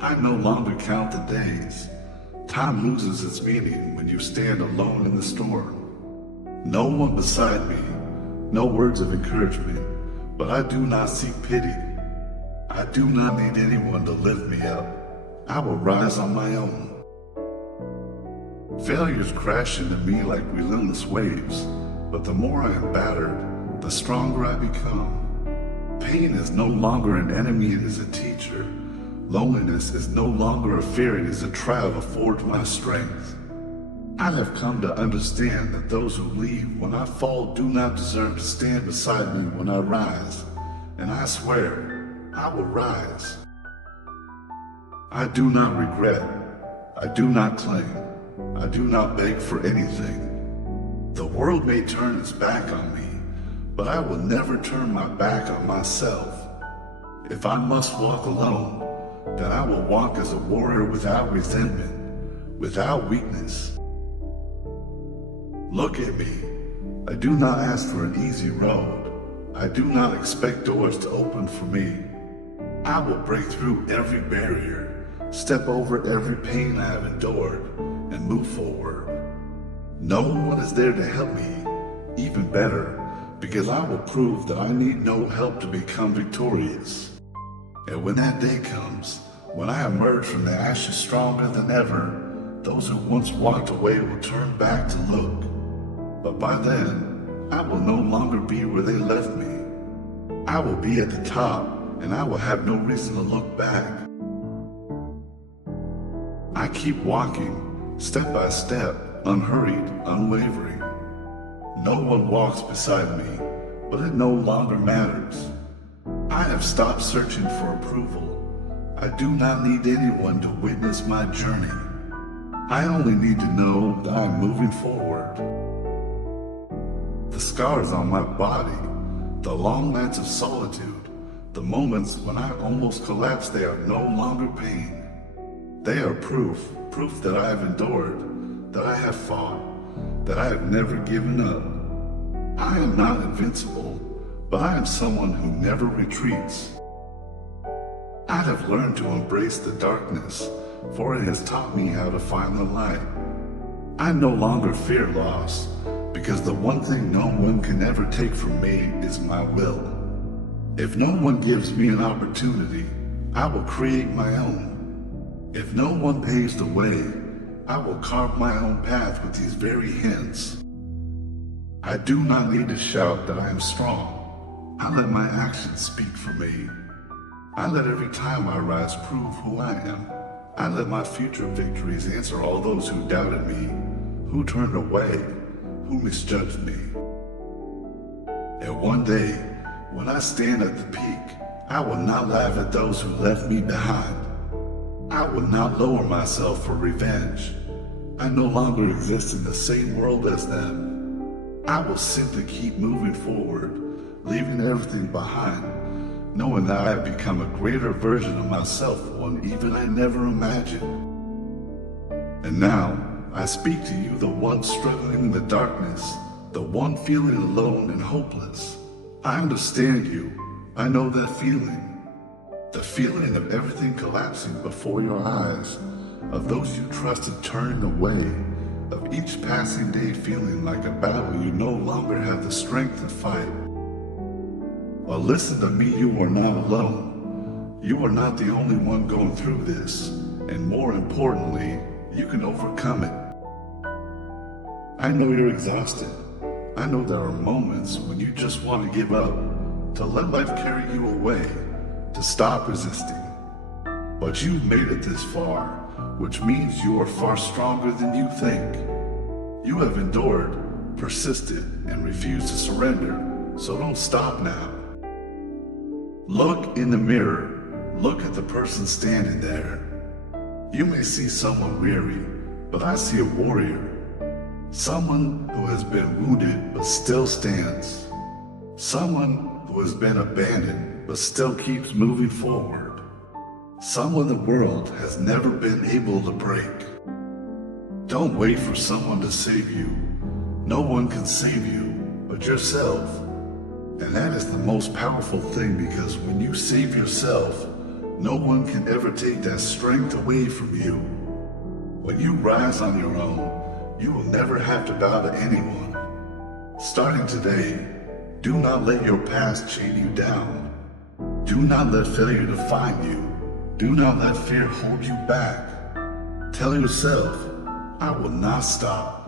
I no longer count the days. Time loses its meaning when you stand alone in the storm. No one beside me, no words of encouragement, but I do not seek pity. I do not need anyone to lift me up. I will rise on my own. Failures crash into me like relentless waves, but the more I am battered, the stronger I become. Pain is no longer an enemy, it is a teacher. Loneliness is no longer a fear, it is a trial to forge my strength. I have come to understand that those who leave when I fall do not deserve to stand beside me when I rise. And I swear, I will rise. I do not regret. I do not claim. I do not beg for anything. The world may turn its back on me, but I will never turn my back on myself. If I must walk alone, then I will walk as a warrior without resentment, without weakness. Look at me. I do not ask for an easy road. I do not expect doors to open for me. I will break through every barrier, step over every pain I have endured, and move forward. No one is there to help me, even better, because I will prove that I need no help to become victorious. And when that day comes, when I emerge from the ashes stronger than ever, those who once walked away will turn back to look. But by then, I will no longer be where they left me. I will be at the top, and I will have no reason to look back. I keep walking, step by step, unhurried, unwavering. No one walks beside me, but it no longer matters. I have stopped searching for approval. I do not need anyone to witness my journey. I only need to know that I am moving forward. The scars on my body, the long nights of solitude, the moments when I almost collapsed, they are no longer pain. They are proof that I have endured, that I have fought, that I have never given up. I am not invincible, but I am someone who never retreats. I have learned to embrace the darkness, for it has taught me how to find the light. I no longer fear loss, because the one thing no one can ever take from me is my will. If no one gives me an opportunity, I will create my own. If no one paves the way, I will carve my own path with these very hints. I do not need to shout that I am strong. I let my actions speak for me. I let every time I rise prove who I am. I let my future victories answer all those who doubted me, who turned away, who misjudged me. And one day, when I stand at the peak, I will not laugh at those who left me behind. I will not lower myself for revenge. I no longer exist in the same world as them. I will simply keep moving forward, leaving everything behind, knowing that I have become a greater version of myself, one even I never imagined. And now, I speak to you, the one struggling in the darkness, the one feeling alone and hopeless. I understand you. I know that feeling. The feeling of everything collapsing before your eyes, of those you trusted turning away, of each passing day feeling like a battle you no longer have the strength to fight. Well, listen to me, you are not alone. You are not the only one going through this, and more importantly, you can overcome it. I know you're exhausted. I know there are moments when you just want to give up, to let life carry you away, to stop resisting. But you've made it this far, which means you are far stronger than you think. You have endured, persisted, and refused to surrender, so don't stop now. Look in the mirror. Look at the person standing there. You may see someone weary, but I see a warrior. Someone who has been wounded but still stands. Someone who has been abandoned but still keeps moving forward. Someone the world has never been able to break. Don't wait for someone to save you. No one can save you but yourself. And that is the most powerful thing, because when you save yourself, No one can ever take that strength away from you. When you rise on your own, you will never have to bow to anyone. Starting today, do not let your past chain you down. Do not let failure define you. Do not let fear hold you back. Tell yourself, I will not stop.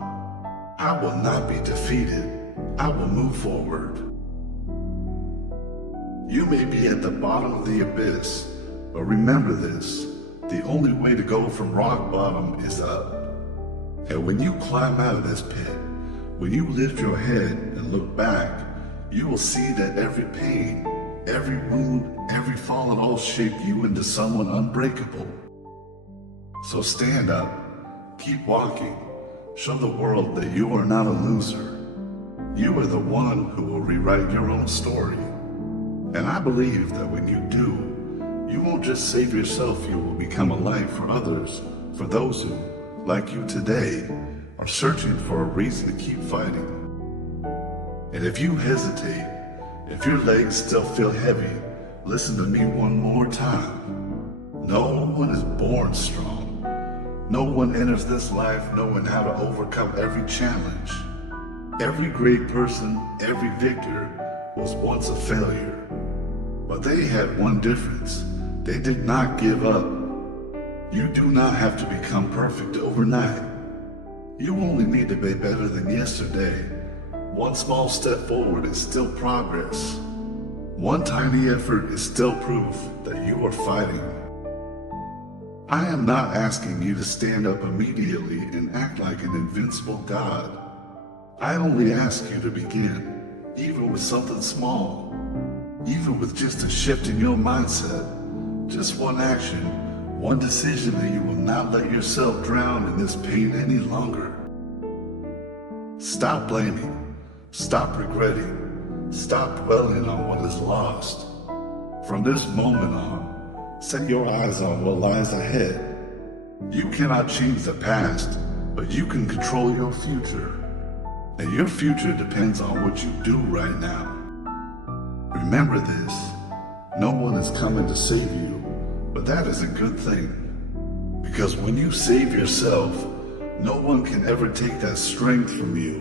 I will not be defeated. I will move forward. You may be at the bottom of the abyss, but remember this, the only way to go from rock bottom is up. And when you climb out of this pit, when you lift your head and look back, you will see that every pain, every wound, every fall at all shaped you into someone unbreakable. So stand up, keep walking, show the world that you are not a loser. You are the one who will rewrite your own story. And I believe that when you do, you won't just save yourself, you will become a light for others, for those who, like you today, are searching for a reason to keep fighting. And if you hesitate, if your legs still feel heavy, listen to me one more time. No one is born strong. No one enters this life knowing how to overcome every challenge. Every great person, every victor was once a failure. But they had one difference. They did not give up. You do not have to become perfect overnight. You only need to be better than yesterday. One small step forward is still progress. One tiny effort is still proof that you are fighting. I am not asking you to stand up immediately and act like an invincible god. I only ask you to begin, even with something small. Even with just a shift in your mindset, just one action, one decision that you will not let yourself drown in this pain any longer. Stop blaming, stop regretting, stop dwelling on what is lost. From this moment on, set your eyes on what lies ahead. You cannot change the past, but you can control your future. And your future depends on what you do right now. Remember this, no one is coming to save you, but that is a good thing. Because when you save yourself, no one can ever take that strength from you.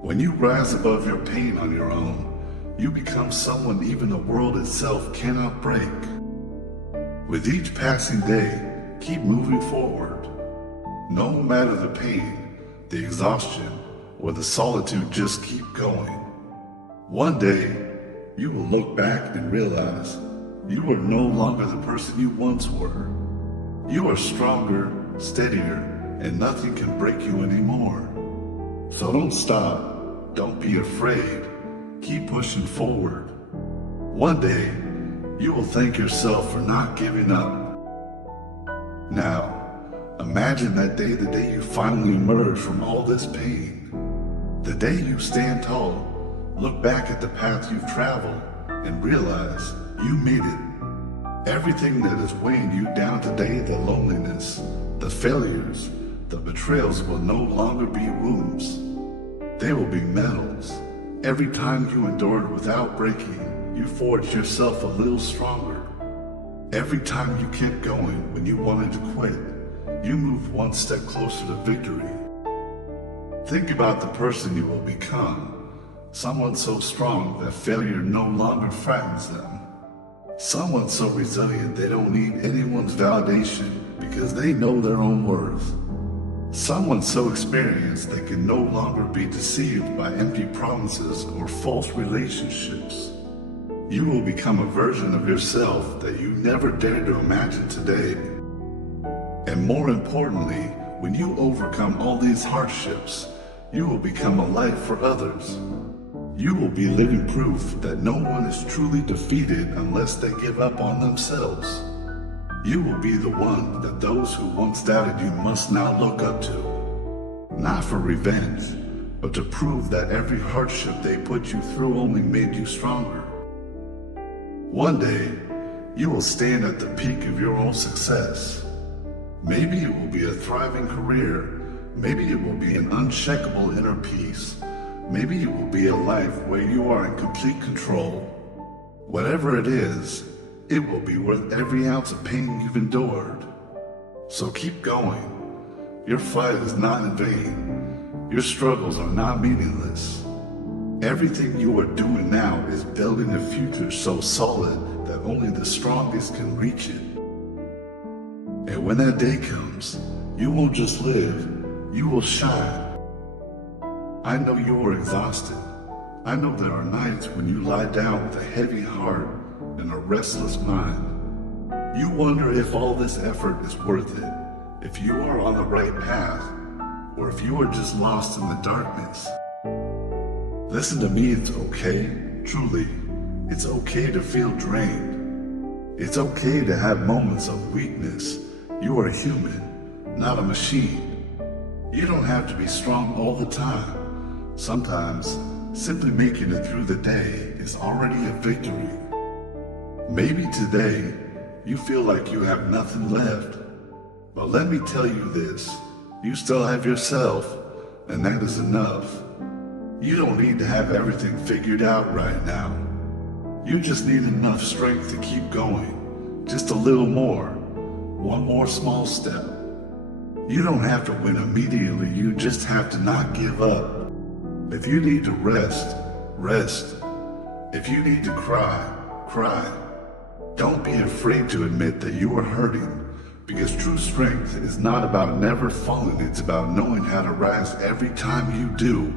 When you rise above your pain on your own, you become someone even the world itself cannot break. With each passing day, keep moving forward. No matter the pain, the exhaustion, or the solitude, just keep going. One day, you will look back and realize you are no longer the person you once were. You are stronger, steadier, and nothing can break you anymore. So don't stop, don't be afraid, keep pushing forward. One day, you will thank yourself for not giving up. Now, imagine that day, the day you finally emerge from all this pain. The day you stand tall, look back at the path you've traveled and realize you made it. Everything that is weighing you down today, the loneliness, the failures, the betrayals will no longer be wounds. They will be medals. Every time you endured without breaking, you forged yourself a little stronger. Every time you kept going when you wanted to quit, you moved one step closer to victory. Think about the person you will become. Someone so strong that failure no longer frightens them. Someone so resilient they don't need anyone's validation because they know their own worth. Someone so experienced they can no longer be deceived by empty promises or false relationships. You will become a version of yourself that you never dared to imagine today. And more importantly, when you overcome all these hardships, you will become a light for others. You will be living proof that no one is truly defeated unless they give up on themselves. You will be the one that those who once doubted you must now look up to. Not for revenge, but to prove that every hardship they put you through only made you stronger. One day, you will stand at the peak of your own success. Maybe it will be a thriving career. Maybe it will be an unshakable inner peace. Maybe it will be a life where you are in complete control. Whatever it is, it will be worth every ounce of pain you've endured. So keep going. Your fight is not in vain. Your struggles are not meaningless. Everything you are doing now is building a future so solid that only the strongest can reach it. And when that day comes, you won't just live, you will shine. I know you are exhausted. I know there are nights when you lie down with a heavy heart and a restless mind. You wonder if all this effort is worth it, if you are on the right path, or if you are just lost in the darkness. Listen to me, it's okay, truly. It's okay to feel drained. It's okay to have moments of weakness. You are human, not a machine. You don't have to be strong all the time. Sometimes, simply making it through the day is already a victory. Maybe today, you feel like you have nothing left. But let me tell you this, you still have yourself, and that is enough. You don't need to have everything figured out right now. You just need enough strength to keep going, just a little more, one more small step. You don't have to win immediately, you just have to not give up. If you need to rest, rest. If you need to cry, cry. Don't be afraid to admit that you are hurting, because true strength is not about never falling, it's about knowing how to rise every time you do.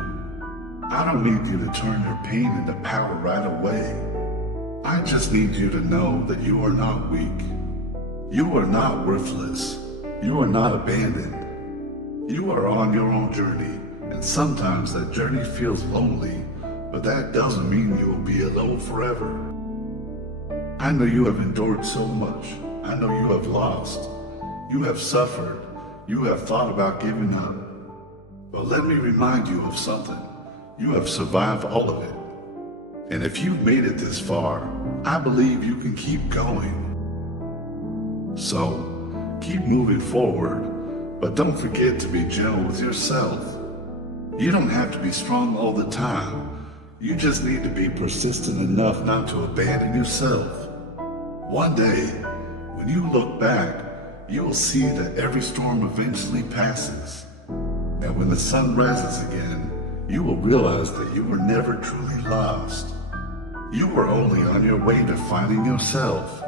I don't need you to turn your pain into power right away. I just need you to know that you are not weak. You are not worthless. You are not abandoned. You are on your own journey. And sometimes that journey feels lonely, but that doesn't mean you will be alone forever. I know you have endured so much. I know you have lost. You have suffered. You have thought about giving up. But let me remind you of something. You have survived all of it. And if you've made it this far, I believe you can keep going. So, keep moving forward, but don't forget to be gentle with yourself. You don't have to be strong all the time. You just need to be persistent enough not to abandon yourself. One day, when you look back, you will see that every storm eventually passes. And when the sun rises again, you will realize that you were never truly lost. You were only on your way to finding yourself.